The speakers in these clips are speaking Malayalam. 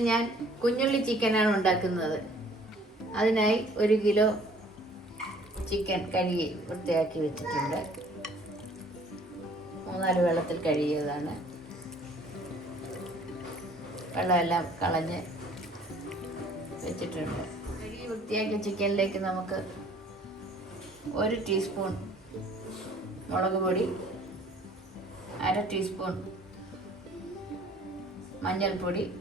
ഞാൻ കുഞ്ഞുള്ളി ചിക്കനാണ് ഉണ്ടാക്കുന്നത്. അതിനായി ഒരു കിലോ ചിക്കൻ കഴുകി വൃത്തിയാക്കി വെച്ചിട്ടുണ്ട്. മൂന്നാൽ വെള്ളത്തിൽ കഴുകിയതാണ്. വെള്ളമെല്ലാം കളഞ്ഞ് വെച്ചിട്ടുണ്ട്. കഴുകി വൃത്തിയാക്കിയ ചിക്കനിലേക്ക് നമുക്ക് ഒരു ടീസ്പൂൺ മുളക് പൊടി അര ടീസ്പൂൺ മഞ്ഞൾപ്പൊടി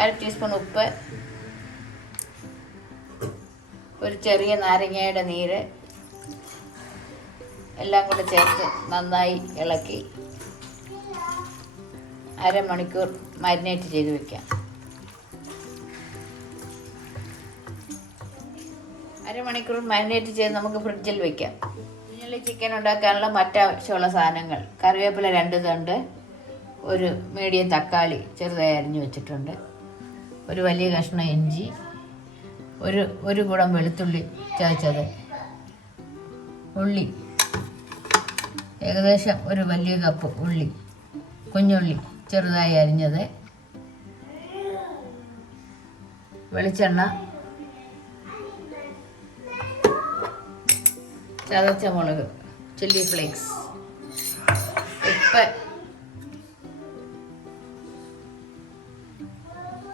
അര ടീസ്പൂൺ ഉപ്പ് ഒരു ചെറിയ നാരങ്ങയുടെ നീര് എല്ലാം കൂടെ ചേർത്ത് നന്നായി ഇളക്കി അരമണിക്കൂർ മാരിനേറ്റ് ചെയ്ത് വെക്കാം. അരമണിക്കൂർ മാരിനേറ്റ് ചെയ്ത് നമുക്ക് ഫ്രിഡ്ജിൽ വെക്കാം. കുഞ്ഞുള്ളി ചിക്കൻ ഉണ്ടാക്കാനുള്ള മറ്റാവശ്യമുള്ള സാധനങ്ങൾ. കറിവേപ്പില രണ്ട് തണ്ട് ഒരു മീഡിയം തക്കാളി ചെറുതായി അരിഞ്ഞു വെച്ചിട്ടുണ്ട്. ഒരു വലിയ കഷ്ണം ഇഞ്ചി ഒരു ഒരു കുടം വെളുത്തുള്ളി ചതച്ചത്. ഉള്ളി. ഏകദേശം ഒരു വലിയ കപ്പ് ഉള്ളി കുഞ്ഞുള്ളി ചെറുതായി അരിഞ്ഞത്. വെളിച്ചെണ്ണ. ചതച്ച മുളക് ചില്ലി ഫ്ലേക്സ് ഉപ്പ്.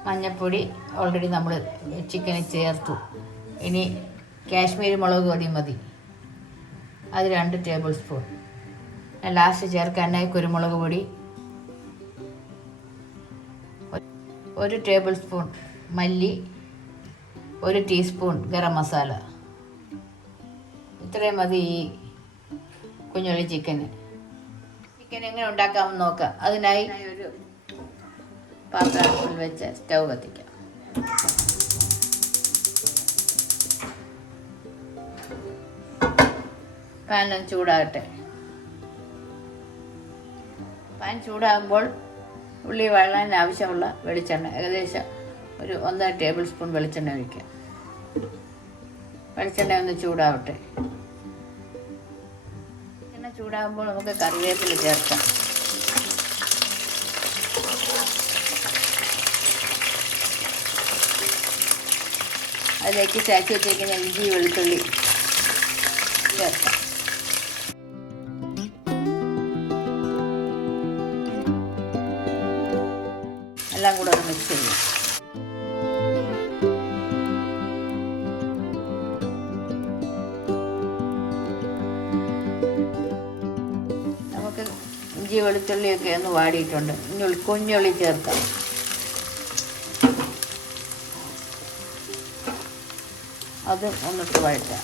മഞ്ഞൾപ്പൊടി ഓൾറെഡി നമ്മൾ ചിക്കനിൽ ചേർത്തു. ഇനി കാശ്മീരി മുളക് പൊടി മതി. അത് രണ്ട് ടേബിൾ സ്പൂൺ ലാസ്റ്റ് ചേർക്കാനായി കുരുമുളക് പൊടി. ഒരു ടേബിൾ സ്പൂൺ മല്ലി. ഒരു ടീസ്പൂൺ ഗരം മസാല. ഇത്രയും മതി ഈ കുഞ്ഞുള്ളി ചിക്കന് ചിക്കൻ എങ്ങനെ ഉണ്ടാക്കാമെന്ന് നോക്കാം. അതിനായി ഒരു പാത്രത്തിൽ വെച്ച് സ്റ്റൗ കത്തിക്കാം. പാൻ ചൂടാകട്ടെ. പാൻ ചൂടാകുമ്പോൾ ഉള്ളി വഴലാൻ ആവശ്യമുള്ള വെളിച്ചെണ്ണ ഏകദേശം ഒരു ഒന്നര ടേബിൾ സ്പൂൺ വെളിച്ചെണ്ണ ഒഴിക്കുക. വെളിച്ചെണ്ണ ഒന്ന് ചൂടാവട്ടെ. എണ്ണ ചൂടാകുമ്പോൾ നമുക്ക് കറിവേപ്പില ചേർക്കാം. അതിലേക്ക് ചേച്ചി വെച്ചിരിക്കുന്ന ഇഞ്ചി വെളുത്തുള്ളി. ചേർക്കാം എല്ലാം കൂടെ ഒന്ന് മിക്സ് ചെയ്യും. ഇഞ്ചി വെളുത്തുള്ളിയൊക്കെ ഒന്ന് വാടിയിട്ടുണ്ട്. ഇനി കുഞ്ഞുള്ളി ചേർക്കാം. അത് ഒന്നിട്ട് വഴറ്റാം.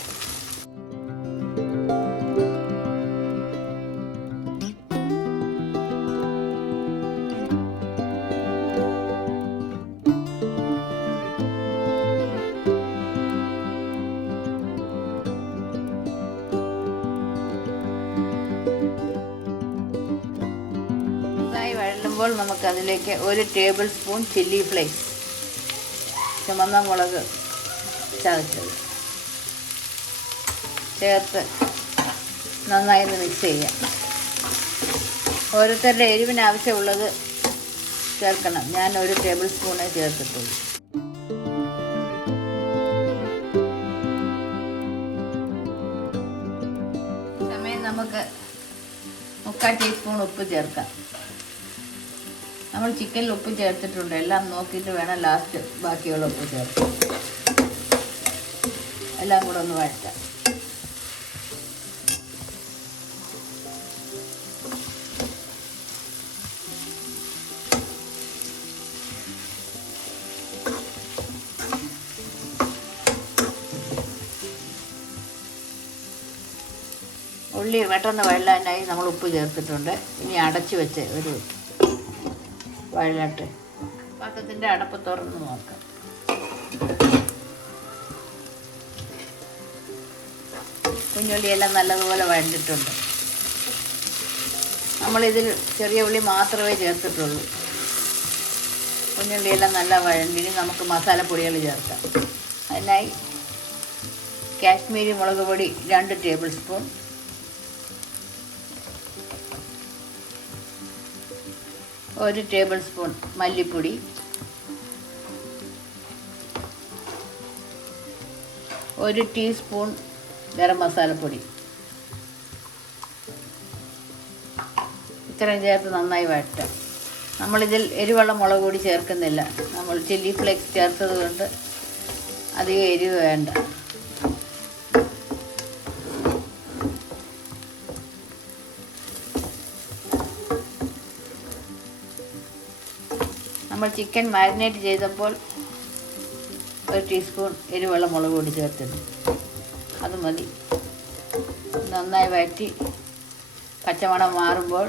നമുക്ക് അതിലേക്ക് ഒരു ടേബിൾ സ്പൂൺ ചില്ലി ഫ്ലേക്സ് ചുമന്ന മുളക് ചതച്ചത് ചേർത്ത് നന്നായി ഒന്ന് മിക്സ് ചെയ്യാം. ഓരോരുത്തരുടെ എരിവിന് ആവശ്യമുള്ളത് ചേർക്കണം. ഞാൻ ഒരു ടേബിൾ സ്പൂണേ ചേർത്തിട്ടുള്ളൂ. സമയം നമുക്ക് മുക്കാൽ ടീസ്പൂൺ ഉപ്പ് ചേർക്കാം. നമ്മൾ ചിക്കനിൽ ഉപ്പ് ചേർത്തിട്ടുണ്ട്. എല്ലാം നോക്കിയിട്ട് വേണം ലാസ്റ്റ് ബാക്കിയുള്ള ഉപ്പ് ചേർക്കാം എല്ലാം കൂടെ ഒന്ന് വഴറ്റാം. ഉള്ളി പെട്ടെന്ന് വഴലാനായി നമ്മൾ ഉപ്പ് ചേർത്തിട്ടുണ്ട്. ഇനി അടച്ചു വെച്ച് ഒരു വെള്ളട്ട് പാത്രത്തിന്റെ അടപ്പ് തുറന്ന് നോക്കാം. കുഞ്ഞുള്ളിയെല്ലാം നല്ലതുപോലെ വഴണ്ടിട്ടുണ്ട്. നമ്മളിതിൽ ചെറിയ ഉള്ളി മാത്രമേ ചേർത്തിട്ടുള്ളൂ. കുഞ്ഞുള്ളിയെല്ലാം നല്ല വഴണ്ടിന് നമുക്ക് മസാലപ്പൊടികൾ ചേർക്കാം. അതിനായി കാശ്മീരി മുളക് പൊടി രണ്ട് ടേബിൾ സ്പൂൺ. ഒരു ടേബിൾ സ്പൂൺ മല്ലിപ്പൊടി. ഒരു ടീസ്പൂൺ ഗരം മസാലപ്പൊടി ഇത്രയും ചേർത്ത് നന്നായി വഴറ്റാം. നമ്മളിതിൽ എരിവുള്ള മുളക് പൊടി ചേർക്കുന്നില്ല. നമ്മൾ ചില്ലി ഫ്ലേക്സ് ചേർത്തത് കൊണ്ട് അധികം എരിവ് വേണ്ട. നമ്മൾ ചിക്കൻ മാരിനേറ്റ് ചെയ്തപ്പോൾ ഒരു ടീസ്പൂൺ എരിവുള്ള മുളക് പൊടി ചേർത്തിട്ടുണ്ട്. അത് മതി. നന്നായി വഴറ്റി പച്ചമണം മാറുമ്പോൾ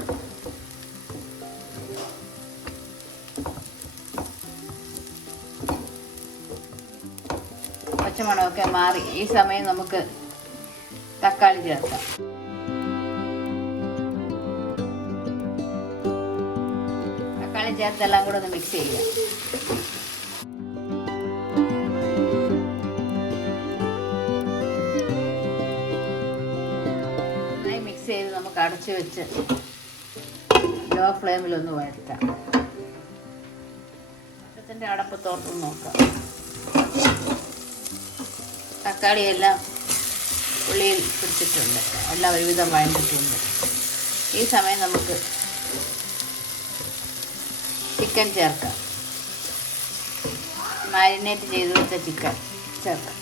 പച്ചമണമൊക്കെ മാറി. ഈ സമയം നമുക്ക് തക്കാളി ചേർക്കാം. തക്കാളി ചേർത്ത് എല്ലാം കൂടെ ഒന്ന് മിക്സ് ചെയ്യാം. അടച്ചു വെച്ച് ലോ ഫ്ലെയിമിൽ ഒന്ന് വഴറ്റാം പച്ചത്തിന്റെ അടപ്പ് തുറന്ന് നോക്കാം. തക്കാളിയെല്ലാം ഉള്ളിയിൽ പിടിച്ചിട്ടുണ്ട്. എല്ലാം ഒരുവിധം വഴഞ്ഞിട്ടുണ്ട് ഈ സമയം നമുക്ക് ചിക്കൻ ചേർക്കാം. മാരിനേറ്റ് ചെയ്ത് വെച്ച ചിക്കൻ ചേർക്കാം.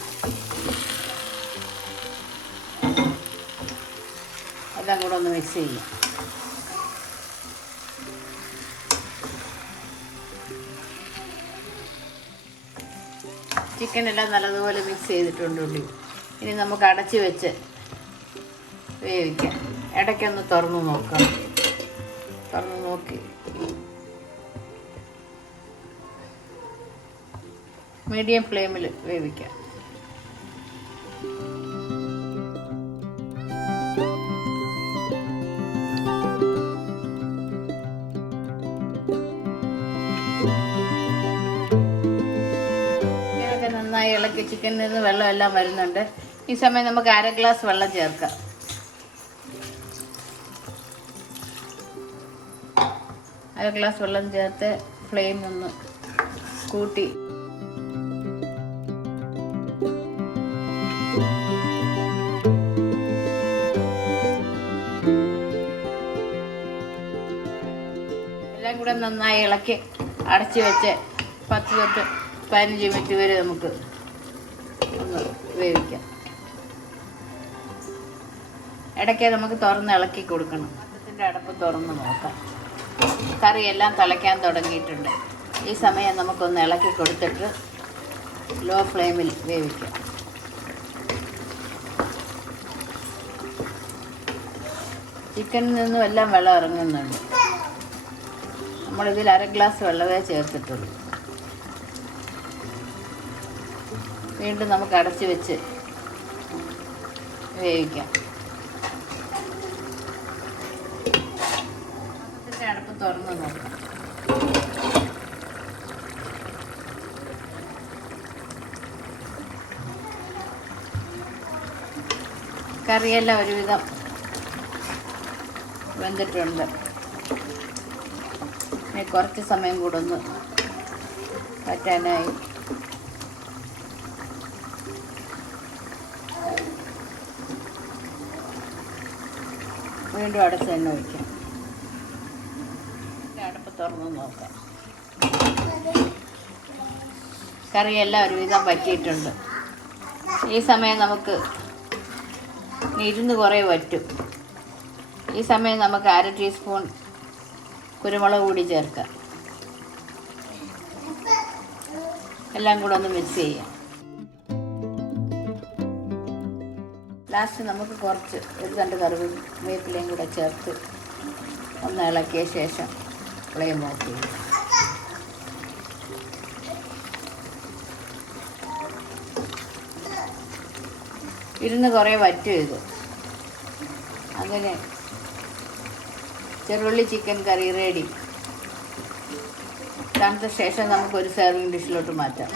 എല്ലാം കൂടെ ഒന്ന് മിക്സ് ചെയ്യാം. ചിക്കൻ എല്ലാം നല്ലതുപോലെ മിക്സ് ചെയ്തിട്ടുണ്ട് ഉള്ളി. ഇനി നമുക്ക് അടച്ച് വെച്ച് വേവിക്കാം. ഇടയ്ക്കൊന്ന് തുറന്ന് നോക്കാം. തുറന്ന് നോക്കി. മീഡിയം ഫ്ലെയിമിൽ വേവിക്കാം. എല്ലാം വരുന്നുണ്ട്. ഈ സമയം നമുക്ക് അര ഗ്ലാസ് വെള്ളം ചേർക്കാം. അര ഗ്ലാസ് വെള്ളം ചേർത്ത് ഫ്ലെയിം ഒന്ന് കൂട്ടി. എല്ലാം കൂടെ നന്നായി ഇളക്കി അടച്ചു വെച്ച് പത്ത് തൊട്ട് പതിനഞ്ച് മിനിറ്റ് വരെ നമുക്ക് ഒന്ന് വേവിക്കാം. ഇടയ്ക്ക് നമുക്ക് തുറന്ന് ഇളക്കി കൊടുക്കണം. പാത്രത്തിന്റെ അടപ്പ് തുറന്ന് നോക്കാം. കറിയെല്ലാം തിളയ്ക്കാൻ തുടങ്ങിയിട്ടുണ്ട്. ഈ സമയം നമുക്കൊന്ന് ഇളക്കി കൊടുത്തിട്ട് ലോ ഫ്ലെയിമിൽ വേവിക്കാം. ചിക്കനിൽ നിന്നും എല്ലാം വെള്ളം ഇറങ്ങുന്നുണ്ട്. നമ്മളിതിൽ അര ഗ്ലാസ് വെള്ളമേ ചേർത്തിട്ടുള്ളൂ. വീണ്ടും നമുക്ക് അടച്ചു വെച്ച് വേവിക്കാം. അടപ്പ് തുറന്ന് നോക്കാം. കറിയെല്ലാം ഒരുവിധം വെന്തിട്ടുണ്ട്. ഇനി കുറച്ച് സമയം കൂടെ ഒന്ന് പറ്റാനായി വീണ്ടും അടച്ച് തന്നെ വയ്ക്കാം അടുപ്പ് തുറന്ന് നോക്കാം. കറിയെല്ലാം ഒരുവിധം പറ്റിയിട്ടുണ്ട് ഈ സമയം നമുക്ക് ഇരുന്ന് കുറേ വറ്റും. ഈ സമയം നമുക്ക് അര ടീസ്പൂൺ കുരുമുളക് കൂടി ചേർക്കാം. എല്ലാം കൂടെ ഒന്ന് മിക്സ് ചെയ്യാം. ലാസ്റ്റ് നമുക്ക് കുറച്ച് ഒരു രണ്ട് കറിവേപ്പിലയും കൂടെ ചേർത്ത് ഒന്ന് ഇളക്കിയ ശേഷം ഫ്ലെയിം ഓഫ് ചെയ്യും. ഇരുന്ന് കുറേ വറ്റും ഇത് അങ്ങനെ ചെറുള്ളി ചിക്കൻ കറി റെഡി തണുത്ത ശേഷം നമുക്കൊരു സെർവിങ് ഡിഷിലോട്ട് മാറ്റാം.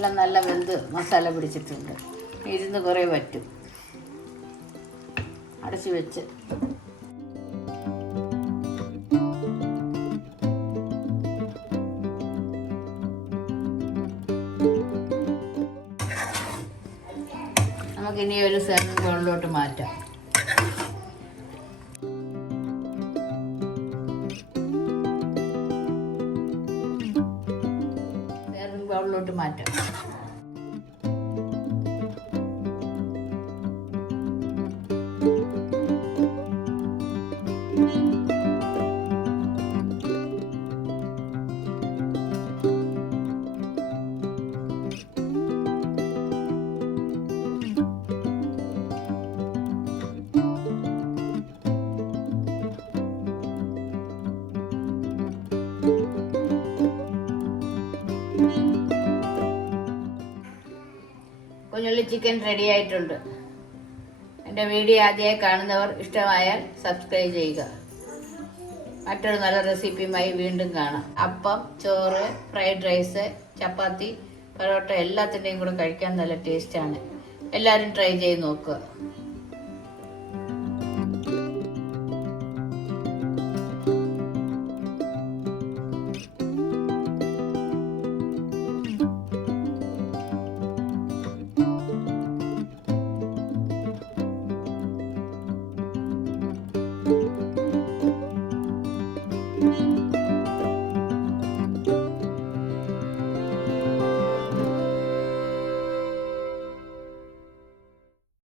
എല്ലാം നല്ല വെന്ത് മസാല പിടിച്ചിട്ടുണ്ട്. ഇരുന്ന് കുറേ പറ്റും അടച്ചു വെച്ച്. നമുക്കിനി ഒരു സെർവിംഗ് ബോളിലോട്ട് മാറ്റാം. ചിക്കൻ റെഡി ആയിട്ടുണ്ട്. എന്റെ വീഡിയോ ആദ്യമായി കാണുന്നവർ ഇഷ്ടമായാൽ സബ്സ്ക്രൈബ് ചെയ്യുക. മറ്റൊരു നല്ല റെസിപ്പിയുമായി വീണ്ടും കാണാം. അപ്പം ചോറ് ഫ്രൈഡ് റൈസ് ചപ്പാത്തി പൊറോട്ട എല്ലാത്തിന്റെയും കൂടെ കഴിക്കാൻ നല്ല ടേസ്റ്റാണ് എല്ലാവരും ട്രൈ ചെയ്ത് നോക്കുക.